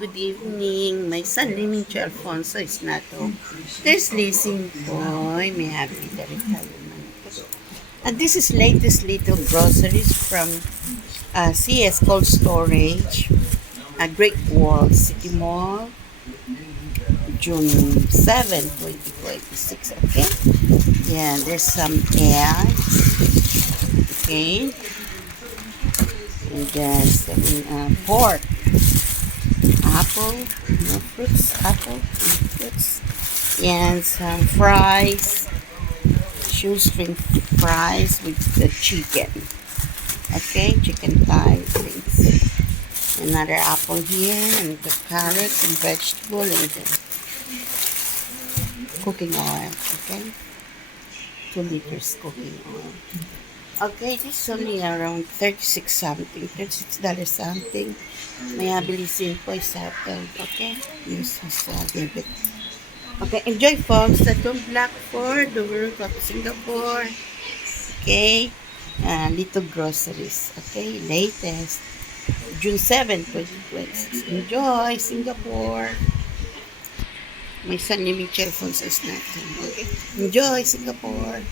Good evening. My son, Limincho Alfonso, is not home. There's Lizzie Boy. May happy the retirement. And this is latest little groceries from CS Cold Storage, Great Wall City Mall, June 7, 2026. Okay? Yeah, there's some eggs. Okay? And then some pork. Apple, fruits, and some fries, shoestring fries with the chicken. Okay, chicken thigh things. Another apple here, and the carrots and vegetable, and the cooking oil. Okay, 2 liters cooking oil. Okay, this is only around 36 something, $36 something. May abilisin po is settled. Okay, use his debit. Okay, enjoy folks. Don't block for the work of Singapore. Okay, little groceries. Okay, latest. June 7, 2026. Enjoy Singapore. My son ni Michelle Fonso is natin. Okay, enjoy Singapore.